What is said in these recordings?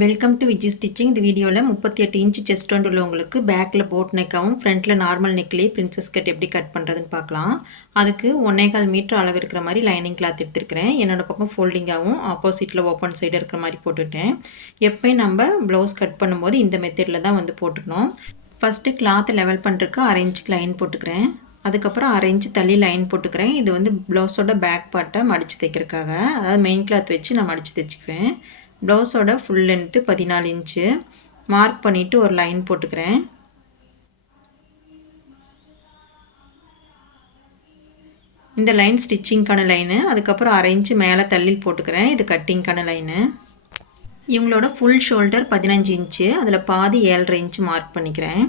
Welcome to Viji stitching. இந்த வீடியோவில் 38 inch chest round உள்ளவங்களுக்கு பேக்கில் போட் நெக்காகவும் ஃப்ரண்ட்டில் நார்மல் நெக்லேயே பிரின்சஸ் கட் எப்படி கட் பண்ணுறதுன்னு பார்க்கலாம். அதுக்கு 1.25 மீட்டர் அளவு இருக்கிற மாதிரி லைனிங் கிளாத் எடுத்துருக்கிறேன். என்னோட பக்கம் ஃபோல்டிங்காகவும் ஆப்போசிட்டில் ஓப்பன் சைடு இருக்கிற மாதிரி போட்டுவிட்டேன். எப்போயும் நம்ம ப்ளவுஸ் கட் பண்ணும்போது இந்த மெத்தடில் தான் போட்டுக்கணும். ஃபஸ்ட்டு கிளாத்தை லெவல் பண்ணுறதுக்கு 1/2 இன்ச்சுக்கு லைன் போட்டுக்கிறேன். அதுக்கப்புறம் 1/2 இன்ச்சு தள்ளி லைன் போட்டுக்கிறேன். இது ப்ளவுஸோட பேக் பார்ட்டை மடித்து தைக்கிறதுக்காக, அதாவது மெயின் கிளாத் வச்சு நான் மடித்து தைச்சிக்குவேன். ப்ளவுஸோட ஃபுல் லென்த்து 14 இன்ச்சு மார்க் பண்ணிவிட்டு ஒரு லைன் போட்டுக்கிறேன். இந்த லைன் ஸ்டிச்சிங்க்கான லைனு. அதுக்கப்புறம் 1/2 இன்ச்சு மேலே தள்ளி போட்டுக்கிறேன். இது கட்டிங்க்கான லைனு. இவங்களோட ஃபுல் ஷோல்டர் 15 இன்ச்சு, அதில் பாதி 7.5 இன்ச்சு மார்க் பண்ணிக்கிறேன்.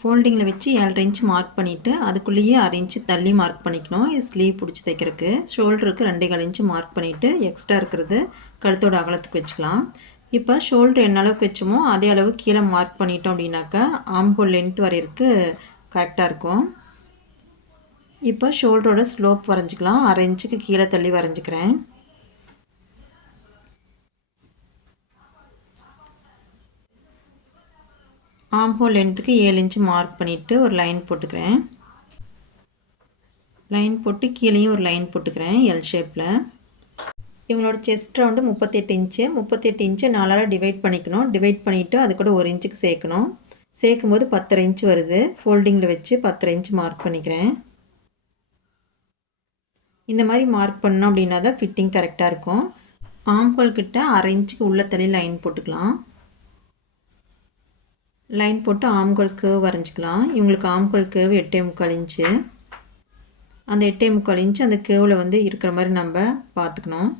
ஃபோல்டிங்கில் வச்சு 7.5 இன்ச் மார்க் பண்ணிவிட்டு அதுக்குள்ளேயே 1/2 இன்ச்சு தள்ளி மார்க் பண்ணிக்கணும். இது ஸ்லீவ் பிடிச்சி தைக்கிறதுக்கு. ஷோல்டருக்கு 2.25 இன்ச்சு மார்க் பண்ணிவிட்டு எக்ஸ்ட்ரா இருக்கிறது கழுத்தோட அகலத்துக்கு வச்சுக்கலாம். இப்போ ஷோல்டர் என்ன அளவுக்கு வச்சோமோ அதே அளவு கீழே மார்க் பண்ணிட்டோம் அப்படின்னாக்கா ஆம்ஹோல் லென்த் வரையிறதுக்கு கரெக்டாக இருக்கும். இப்போ ஷோல்டரோட ஸ்லோப் வரைஞ்சிக்கலாம். 1/2 இன்ச்சுக்கு கீழே தள்ளி வரைஞ்சிக்கிறேன். ஆம்ஹோல் லென்த்துக்கு 7 இன்ச்சு மார்க் பண்ணிவிட்டு ஒரு லைன் போட்டுக்கிறேன். லைன் போட்டு கீழேயும் ஒரு லைன் போட்டுக்கிறேன் எல் ஷேப்பில். இவங்களோட செஸ்ட் ரவுண்டு 38 இன்ச்சு. 38 இன்ச்சு 4ஆல் டிவைட் பண்ணிக்கணும். டிவைட் பண்ணிவிட்டு அது கூட 1 இன்ச்சுக்கு சேர்க்கணும். சேர்க்கும்போது 10.5 இன்ச்சு வருது. ஃபோல்டிங்கில் வச்சு 10.5 இன்ச்சு மார்க் பண்ணிக்கிறேன். இந்த மாதிரி மார்க் பண்ணோம் அப்படின்னா தான் ஃபிட்டிங் கரெக்டாக இருக்கும். ஆம்ஹோல் கிட்ட 1/2 இன்ச்சுக்கு உள்ள தள்ளி லைன் போட்டுக்கலாம். லைன் போட்டு ஆம்ஹோல் கேர்வ் வரைஞ்சிக்கலாம். இவங்களுக்கு ஆம்ஹோல் கேர்வ் 8.25 இன்ச்சு. அந்த 8.25 இன்ச்சு அந்த கேர்வில் இருக்கிற மாதிரி நம்ம பார்த்துக்கணும்.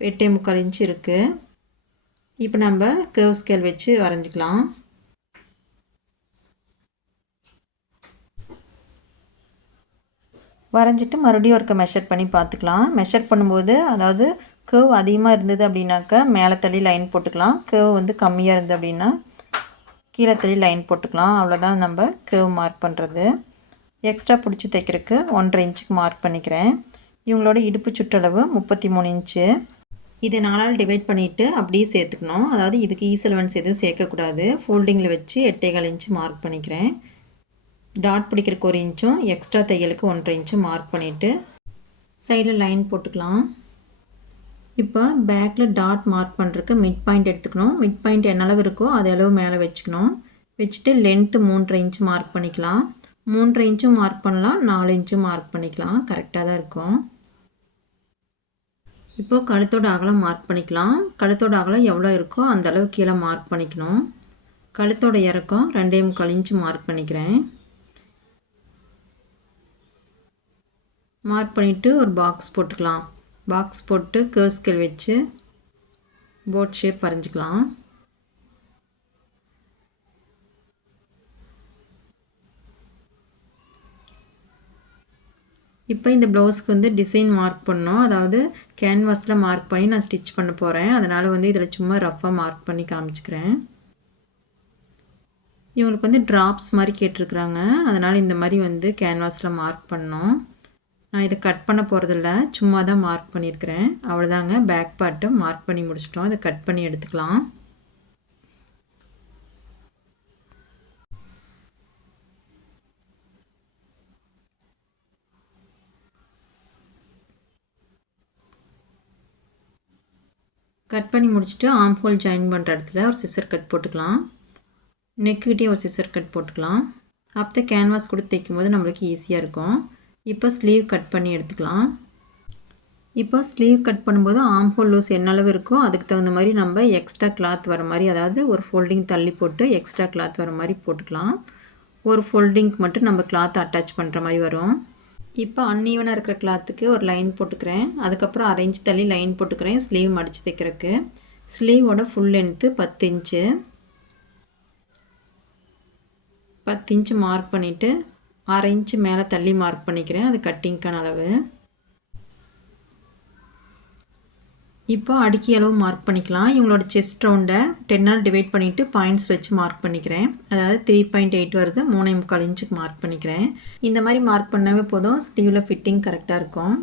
8.25 இன்ச்சு இருக்குது. இப்போ நம்ம கேர்வ் ஸ்கேல் வச்சு வரைஞ்சிக்கலாம். வரைஞ்சிட்டு மறுபடியும் ஒருக்க மெஷர் பண்ணி பார்த்துக்கலாம். மெஷர் பண்ணும்போது அதாவது கேர்வ் அதிகமாக இருந்தது அப்படின்னாக்கா மேலே தள்ளி லைன் போட்டுக்கலாம். கேர்வ் கம்மியாக இருந்தது அப்படின்னா கீழே தள்ளி லைன் போட்டுக்கலாம். அவ்வளோதான் நம்ம கேர்வ் மார்க் பண்ணுறது. எக்ஸ்ட்ரா பிடிச்சி தைக்கிறதுக்கு 1.5 இன்ச்சுக்கு மார்க் பண்ணிக்கிறேன். இவங்களோட இடுப்பு சுற்றளவு 33 இன்ச்சு. இதை 4ஆல் டிவைட் பண்ணிவிட்டு அப்படியே சேர்த்துக்கணும். அதாவது இதுக்கு ஈசல்வன்ஸ் எதுவும் சேர்க்கக்கூடாது. ஃபோல்டிங்கில் வச்சு 8.25 இன்ச்சு மார்க் பண்ணிக்கிறேன். டாட் பிடிக்கிறதுக்கு 1 இன்ச்சும் எக்ஸ்ட்ரா தையலுக்கு 1.5 இன்ச்சும் மார்க் பண்ணிவிட்டு சைடில் லைன் போட்டுக்கலாம். இப்போ பேக்கில் டாட் மார்க் பண்ணுறதுக்கு மிட் பாயிண்ட் எடுத்துக்கணும். மிட் பாயிண்ட் என்ன அளவு இருக்கோ அதே அளவு மேலே வச்சுக்கணும். வச்சுட்டு லென்த்து 3.5 இன்ச்சு மார்க் பண்ணிக்கலாம். 3.5 இன்ச்சும் மார்க் பண்ணலாம், 4 இன்ச்சும் மார்க் பண்ணிக்கலாம். கரெக்டாக தான் இருக்கும். இப்போது கழுத்தோட அகலம் மார்க் பண்ணிக்கலாம். கழுத்தோட அகலம் எவ்வளோ இருக்கோ அந்த அளவு கீழே மார்க் பண்ணிக்கணும். கழுத்தோட இறக்கம் 2.25 இன்ச்சு மார்க் பண்ணிக்கிறேன். மார்க் பண்ணிவிட்டு ஒரு பாக்ஸ் போட்டுக்கலாம். பாக்ஸ் போட்டு கர்வ் ஸ்கேல் வச்சு போட் ஷேப் வரைஞ்சிக்கலாம். இப்போ இந்த ப்ளவுஸ்க்கு டிசைன் மார்க் பண்ணோம். அதாவது கேன்வாஸில் மார்க் பண்ணி நான் ஸ்டிச் பண்ண போகிறேன். அதனால் இதில் சும்மா ரஃப்பாக மார்க் பண்ணி காமிச்சிக்கிறேன். இவங்களுக்கு ட்ராப்ஸ் மாதிரி கேட்டிருக்குறாங்க. அதனால் இந்த மாதிரி கேன்வாஸில் மார்க் பண்ணோம். நான் இதை கட் பண்ண போகிறதில்ல, சும்மா தான் மார்க் பண்ணியிருக்கிறேன். அவ்வளோதாங்க. பேக் பார்ட்டை மார்க் பண்ணி முடிச்சிட்டோம். இதை கட் பண்ணி எடுத்துக்கலாம். கட் பண்ணி முடிச்சுட்டு ஆம்ஹோல் ஜாயின் பண்ணுற இடத்துல ஒரு சிசர் கட் போட்டுக்கலாம். நெக்குக்கிட்டே ஒரு சிசர் கட் போட்டுக்கலாம். அப்போ கேன்வாஸ் கொடுத்து தைக்கும்போது நம்மளுக்கு ஈஸியாக இருக்கும். இப்போ ஸ்லீவ் கட் பண்ணி எடுத்துக்கலாம். இப்போ ஸ்லீவ் கட் பண்ணும்போது ஆம்ஹோல் லூஸ் என்ன அளவு இருக்கோ அதுக்கு தகுந்த மாதிரி நம்ம எக்ஸ்ட்ரா கிளாத் வர மாதிரி, அதாவது ஒரு ஃபோல்டிங் தள்ளி போட்டு எக்ஸ்ட்ரா கிளாத் வர மாதிரி போட்டுக்கலாம். ஒரு ஃபோல்டிங்க்கு மட்டும் நம்ம கிளாத் அட்டாச் பண்ணுற மாதிரி வரும். இப்போ அன்ஈவனாக இருக்கிற கிளாத்துக்கு ஒரு லைன் போட்டுக்கிறேன். அதுக்கப்புறம் 1/2 இன்ச் தள்ளி லைன் போட்டுக்கிறேன் ஸ்லீவ் மடித்து தைக்கிறதுக்கு. ஸ்லீவோட full length 10 inch. 10 inch mark பண்ணிவிட்டு 1/2 இன்ச்சு மேலே தள்ளி மார்க் பண்ணிக்கிறேன். அது கட்டிங்க்கான அளவு. இப்போ அடுக்கி அளவு மார்க் பண்ணிக்கலாம். இவங்களோட செஸ்ட் ரவுண்டை 10ஆல் டிவைட் பண்ணிவிட்டு பாயிண்ட்ஸ் வச்சு மார்க் பண்ணிக்கிறேன். அதாவது 3.8 வருது. 3.25 இன்ச்சுக்கு மார்க் பண்ணிக்கிறேன். இந்த மாதிரி மார்க் பண்ணவே போதும். ஸ்லீவில் ஃபிட்டிங் கரெக்டாக இருக்கும்.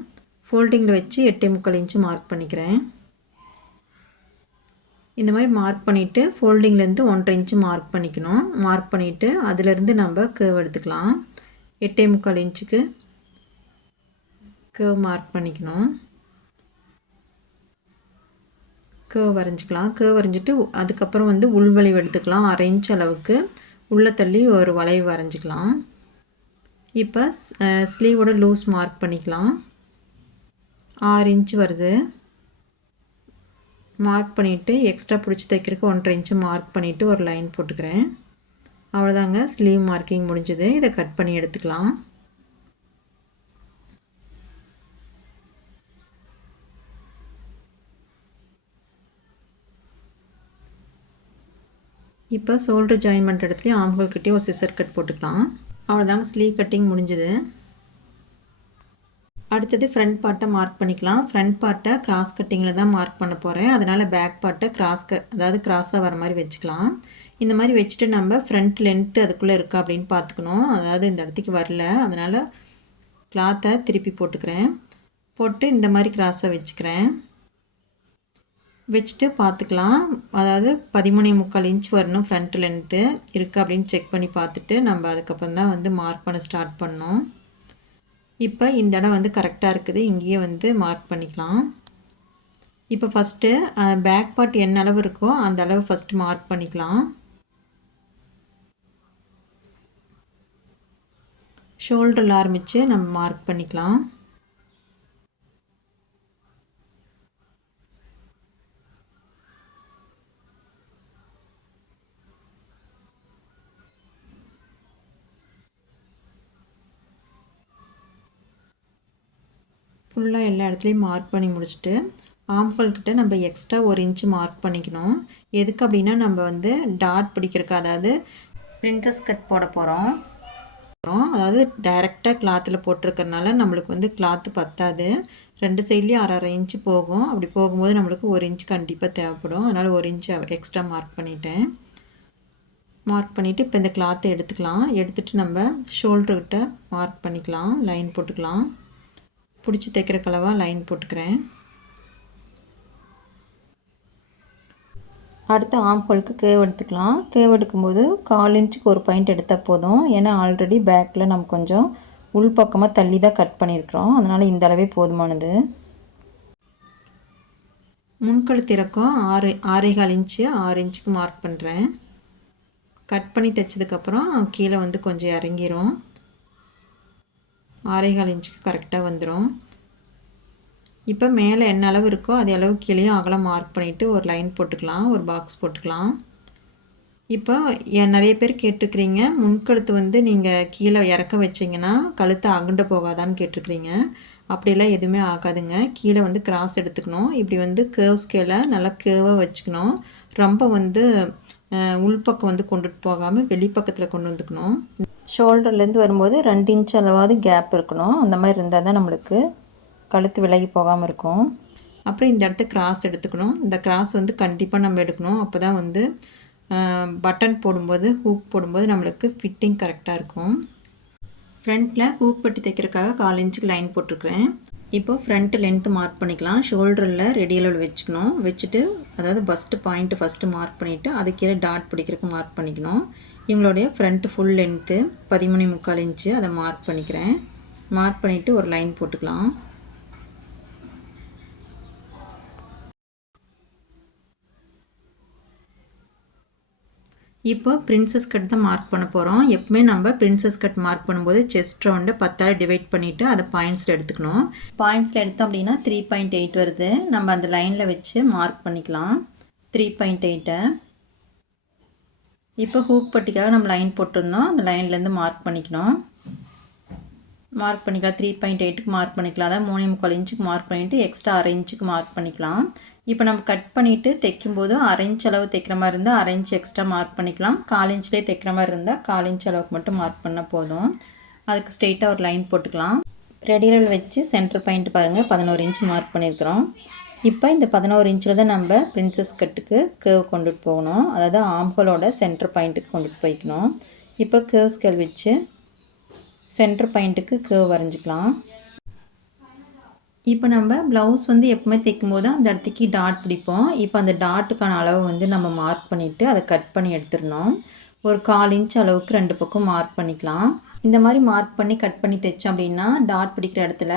ஃபோல்டிங்கில் வச்சு 8.25 இன்ச்சு மார்க் பண்ணிக்கிறேன். இந்த மாதிரி மார்க் பண்ணிவிட்டு ஃபோல்டிங்லேருந்து 1.5 இன்ச்சு மார்க் பண்ணிக்கணும். மார்க் பண்ணிவிட்டு அதிலேருந்து நம்ம கேர்வ் எடுத்துக்கலாம். 8.25 இன்ச்சுக்கு கேர்வ் மார்க் பண்ணிக்கணும். கேர்வ் வரைஞ்சிக்கலாம். கேர்வ் வரைஞ்சிட்டு அதுக்கப்புறம் வந்து உள்வளைவு எடுத்துக்கலாம். 1/2 இன்ச் அளவுக்கு உள்ளே தள்ளி ஒரு வளைவு வரைஞ்சிக்கலாம். இப்போ ஸ்லீவோட லூஸ் மார்க் பண்ணிக்கலாம். 6 இன்ச் வருது. மார்க் பண்ணிவிட்டு எக்ஸ்ட்ரா பிடிச்சி தைக்கிறதுக்கு 1.5 இன்ச்சு மார்க் பண்ணிவிட்டு ஒரு லைன் போட்டுக்கிறேன். அவ்வளோதாங்க, ஸ்லீவ் மார்க்கிங் முடிஞ்சது. இதை கட் பண்ணி எடுத்துக்கலாம். இப்போ ஷோல்டர் ஜாயின் பண்ணுற இடத்துலையும் ஆம்ஹோல் கிட்டே ஒரு சிசர் கட் போட்டுக்கலாம். அவ்வளோதாங்க, ஸ்லீவ் கட்டிங் முடிஞ்சது. அடுத்தது ஃப்ரண்ட் பார்ட்டை மார்க் பண்ணிக்கலாம். ஃப்ரண்ட் பார்ட்டை கிராஸ் கட்டிங்கில் தான் மார்க் பண்ண போகிறேன். அதனால் பேக் பார்ட்டை அதாவது கிராஸாக வர மாதிரி வச்சுக்கலாம். இந்த மாதிரி வச்சுட்டு நம்ம ஃப்ரண்ட் லென்த்து அதுக்குள்ளே இருக்கா அப்படின்னு பார்த்துக்கணும். அதாவது இந்த இடத்துக்கு வரல, அதனால் கிளாத்தை திருப்பி போட்டுக்கிறேன். போட்டு இந்த மாதிரி கிராஸாக வச்சுக்கிறேன். வச்சுட்டு பார்த்துக்கலாம். அதாவது 13.25 இன்ச் வரணும் ஃப்ரண்ட் லென்த்து இருக்குது அப்படின்னு செக் பண்ணி பார்த்துட்டு நம்ம அதுக்கப்புறம் தான் வந்து மார்க் பண்ண ஸ்டார்ட் பண்ணோம். இப்போ இந்த இடம் வந்து கரெக்டாக இருக்குது. இங்கேயே வந்து மார்க் பண்ணிக்கலாம். இப்போ ஃபஸ்ட்டு பேக் பார்ட் என்ன அளவு இருக்கோ அந்த அளவு ஃபஸ்ட்டு மார்க் பண்ணிக்கலாம். ஷோல்டரில் ஆரம்பித்து நம்ம மார்க் பண்ணிக்கலாம். ஃபுல்லாக எல்லா இடத்துலையும் மார்க் பண்ணி முடிச்சுட்டு ஆம்ஹோல் கிட்ட நம்ம எக்ஸ்ட்ரா 1 இன்ச்சு மார்க் பண்ணிக்கணும். எதுக்கு அப்படின்னா நம்ம வந்து டாட் பிடிக்கிறதுக்கு, அதாவது பிரின்சஸ் கட் போட போகிறோம். அதாவது டைரெக்டாக கிளாத்தில் போட்டிருக்கறனால நம்மளுக்கு வந்து கிளாத்து பத்தாது. 2 சைட்லேயும் 1/2 இன்ச்சு போகும். அப்படி போகும்போது நம்மளுக்கு 1 இன்ச்சு கண்டிப்பாக தேவைப்படும். அதனால் 1 இன்ச்சு எக்ஸ்ட்ரா மார்க் பண்ணிட்டேன். மார்க் பண்ணிவிட்டு இப்போ இந்த கிளாத்தை எடுத்துக்கலாம். எடுத்துகிட்டு நம்ம ஷோல்டர்கிட்ட மார்க் பண்ணிக்கலாம். லைன் போட்டுக்கலாம். பிடிச்சி தைக்கிற கலவாக லைன் போட்டுக்கிறேன். அடுத்து ஆம்ஹோலுக்கு கேர்வ் எடுத்துக்கலாம். கேர்வ் எடுக்கும்போது 1/4 இன்ச்சுக்கு ஒரு பாயிண்ட் எடுத்தால் போதும். ஏன்னா ஆல்ரெடி பேக்கில் நம்ம கொஞ்சம் உள்பக்கமாக தள்ளி தான் கட் பண்ணியிருக்கிறோம். அதனால் இந்த அளவே போதுமானது. முன்கழுத்து இறக்கம் 6.25 இன்ச்சு 6 இன்ச்சுக்கு மார்க் பண்ணுறேன். கட் பண்ணி தைச்சதுக்கப்புறம் கீழே வந்து கொஞ்சம் இறங்கிரும். 6.25 இன்ச்சுக்கு கரெக்டாக வந்துடும். இப்போ மேலே என்ன அளவு இருக்கோ அதே அளவு கீழேயும் அகலம் மார்க் பண்ணிவிட்டு ஒரு லைன் போட்டுக்கலாம். ஒரு பாக்ஸ் போட்டுக்கலாம். இப்போ நிறைய பேர் கேட்டிருக்கிறீங்க, முன்கழுத்து வந்து நீங்கள் கீழே இறக்க வச்சிங்கன்னா கழுத்தை அகுண்ட போகாதான்னு கேட்டிருக்கிறீங்க. அப்படிலாம் எதுவுமே ஆகாதுங்க. கீழே வந்து கிராஸ் எடுத்துக்கணும். இப்படி வந்து கேர்வ் ஸ்கேலை நல்லா கேர்வாக வச்சுக்கணும். ரொம்ப வந்து உள்பக்கம் வந்து கொண்டுட்டு போகாமல் வெளிப்பக்கத்தில் கொண்டு வந்துக்கணும். ஷோல்டர்லேருந்து வரும்போது 2 இன்ச் அளவாவது கேப் இருக்கணும். அந்த மாதிரி இருந்தால் தான் நம்மளுக்கு கழுத்து விலகி போகாமல் இருக்கும். அப்புறம் இந்த இடத்த கிராஸ் எடுத்துக்கணும். இந்த கிராஸ் வந்து கண்டிப்பாக நம்ம எடுக்கணும். அப்போ தான் வந்து பட்டன் போடும்போது ஹூக் போடும்போது நம்மளுக்கு ஃபிட்டிங் கரெக்டாக இருக்கும். ஃப்ரண்ட்டில் ஹூக் பட்டி தைக்கிறதுக்காக 1/4 இன்ச்சுக்கு லைன் போட்டிருக்கிறேன். இப்போது ஃப்ரண்ட்டு லென்த்து மார்க் பண்ணிக்கலாம். ஷோல்டரில் ரெடி அளவில் வச்சுக்கணும். வச்சுட்டு அதாவது பஸ்ட்டு பாயிண்ட்டு ஃபஸ்ட்டு மார்க் பண்ணிவிட்டு அது கீழே டாட் பிடிக்கிறதுக்கு மார்க் பண்ணிக்கணும். இவங்களுடைய ஃப்ரண்ட்டு ஃபுல் லென்த்து 13.25 இன்ச்சு அதை மார்க் பண்ணிக்கிறேன். மார்க் பண்ணிவிட்டு ஒரு லைன் போட்டுக்கலாம். இப்போ பிரின்சஸ் கட் தான் மார்க் பண்ண போகிறோம். எப்பவுமே நம்ம பிரின்சஸ் கட் மார்க் பண்ணும்போது செஸ்ட் ரவுண்டை 10ஆல் டிவைட் பண்ணிவிட்டு அதை பாயிண்ட்ஸில் எடுத்துக்கணும். பாயிண்ட்ஸில் எடுத்தோம் அப்படின்னா 3.8 வருது. நம்ம அந்த லைனில் வச்சு மார்க் பண்ணிக்கலாம் 3.8. இப்போ ஹூக் பட்டிக்காக நம்ம லைன் போட்டிருந்தோம். அந்த லைன்லேருந்து மார்க் பண்ணிக்கணும். மார்க் பண்ணிக்கலாம். 3.8க்கு மார்க் பண்ணிக்கலாம். அதாவது 3.25 இன்ச்சுக்கு மார்க் பண்ணிவிட்டு எக்ஸ்ட்ரா 1/2 இன்ச்சுக்கு மார்க் பண்ணிக்கலாம். இப்போ நம்ம கட் பண்ணிவிட்டு தைக்கும்போது 1/2 இன்ச் அளவு தைக்கிற மாதிரி இருந்தால் 1/2 இன்ச் எக்ஸ்ட்ரா மார்க் பண்ணிக்கலாம். 1/4 இன்ச்லேயே தைக்கிற மாதிரி இருந்தால் 1/4 இன்ச் அளவுக்கு மட்டும் மார்க் பண்ணால் போதும். அதுக்கு ஸ்ட்ரெயிட்டாக ஒரு லைன் போட்டுக்கலாம். ரெடியில் வச்சு சென்டர் பாயிண்ட் பாருங்கள் 11 இன்ச் மார்க் பண்ணியிருக்கிறோம். இப்போ இந்த 11 இன்ச்சில் தான் நம்ம பிரின்சஸ் கட்டுக்கு கேர்வ் கொண்டுட்டு போகணும். அதாவது ஆம்ஹோலோட சென்டர் பாயிண்ட்டுக்கு கொண்டுட்டு போய்க்கணும். இப்போ கேர்வ் ஸ்கேல் வச்சு சென்டர் பாயிண்ட்டுக்கு கேர்வ் வரைஞ்சிக்கலாம். இப்போ நம்ம ப்ளவுஸ் வந்து எப்பவுமே தைக்கும்போது அந்த இடத்துக்கு டாட் பிடிப்போம். இப்போ அந்த டாட்டுக்கான அளவு வந்து நம்ம மார்க் பண்ணிவிட்டு அதை கட் பண்ணி எடுத்துடணும். ஒரு 1/4 இன்ச் அளவுக்கு 2 பக்கம் மார்க் பண்ணிக்கலாம். இந்த மாதிரி மார்க் பண்ணி கட் பண்ணி தைச்சோம் அப்படின்னா டாட் பிடிக்கிற இடத்துல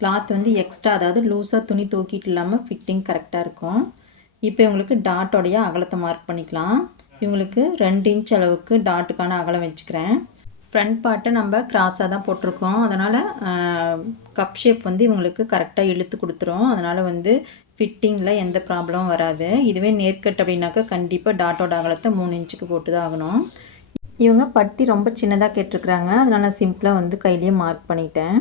கிளாத் வந்து எக்ஸ்ட்ரா, அதாவது லூஸாக துணி தூக்கிட்டு இல்லாமல் ஃபிட்டிங் கரெக்டாக இருக்கும். இப்போ இவங்களுக்கு டாட்டோடைய அகலத்தை மார்க் பண்ணிக்கலாம். இவங்களுக்கு 2 இன்ச் அளவுக்கு டாட்டுக்கான அகலம் வச்சுக்கிறேன். ஃப்ரண்ட் பார்ட்டை நம்ம கிராஸாக தான் போட்டிருக்கோம். அதனால் கப் ஷேப் வந்து இவங்களுக்கு கரெக்டாக இழுத்து கொடுத்துரும். அதனால் வந்து ஃபிட்டிங்கில் எந்த ப்ராப்ளமும் வராது. இதுவே நேர்கட் அப்படின்னாக்கா கண்டிப்பாக டாட்டோட அகலத்தை 3 இன்ச்சுக்கு போட்டு தான் ஆகணும். இவங்க பட்டி ரொம்ப சின்னதாக கேட்டிருக்குறாங்க. அதனால் சிம்பிளாக வந்து கையிலேயே மார்க் பண்ணிட்டேன்.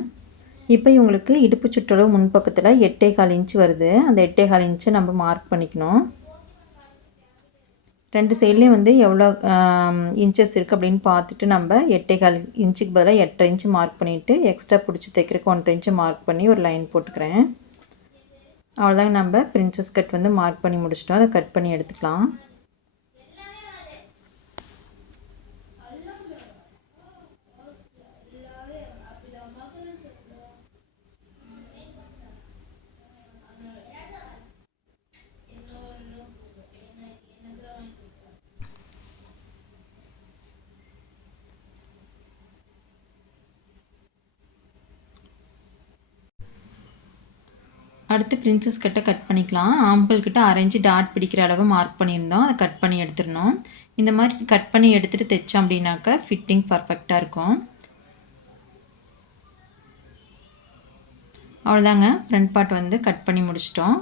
இப்போ இவங்களுக்கு இடுப்பு சுற்றளவு முன்பக்கத்தில் 8.25 இன்ச் வருது. அந்த 8.25 இன்ச்சை நம்ம மார்க் பண்ணிக்கணும். 2 சைட்லேயும் வந்து எவ்வளோ இன்ச்சஸ் இருக்குது அப்படின்னு பார்த்துட்டு நம்ம 8.25 இன்ச்சுக்கு பதிலாக 8.5 இன்ச்சு மார்க் பண்ணிவிட்டு எக்ஸ்ட்ரா பிடிச்சி தைக்கிறதுக்கு 1.5 இன்ச்சு மார்க் பண்ணி ஒரு லைன் போட்டுக்கிறேன். அவ்வளோதாங்க, நம்ம பிரின்சஸ் கட் வந்து மார்க் பண்ணி முடிச்சிட்டோம். அதை கட் பண்ணி எடுத்துக்கலாம். அடுத்து பிரின்சஸ் கட்டை கட் பண்ணிக்கலாம். ஆம்பிள் கிட்ட 1/2 இன்ச்சு டாட் பிடிக்கிற அளவு மார்க் பண்ணியிருந்தோம். அதை கட் பண்ணி எடுத்துடணும். இந்த மாதிரி கட் பண்ணி எடுத்துகிட்டு தைச்சோம் அப்படின்னாக்கா ஃபிட்டிங் பர்ஃபெக்டாக இருக்கும். அவ்வளோதாங்க, ஃப்ரண்ட் பார்ட் வந்து கட் பண்ணி முடிச்சிட்டோம்.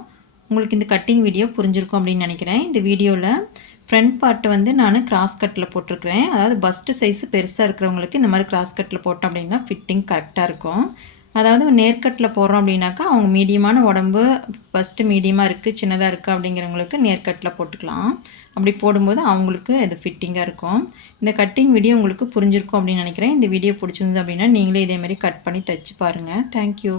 உங்களுக்கு இந்த கட்டிங் வீடியோ புரிஞ்சிருக்கும் அப்படின்னு நினைக்கிறேன். இந்த வீடியோவில் ஃப்ரண்ட் பார்ட்டை வந்து நான் கிராஸ் கட்டில் போட்டிருக்கிறேன். அதாவது பஸ்ட்டு சைஸு பெருசாக இருக்கிறவங்களுக்கு இந்த மாதிரி கிராஸ் கட்டில் போட்டோம் அப்படின்னா ஃபிட்டிங் கரெக்டாக இருக்கும். அதாவது நேர்கட்டில் போடுறோம் அப்படின்னாக்கா அவங்க மீடியமான உடம்பு, ஃபஸ்ட்டு மீடியமாக இருக்குது, சின்னதாக இருக்குது அப்படிங்கிறவங்களுக்கு நேர்கட்டில் போட்டுக்கலாம். அப்படி போடும்போது அவங்களுக்கு இது ஃபிட்டிங்காக இருக்கும். இந்த கட்டிங் வீடியோ உங்களுக்கு புரிஞ்சிருக்கும் அப்படின்னு நினைக்கிறேன். இந்த வீடியோ பிடிச்சிருந்தது அப்படின்னா நீங்களே இதேமாதிரி கட் பண்ணி தைச்சி பாருங்கள். தேங்க்யூ.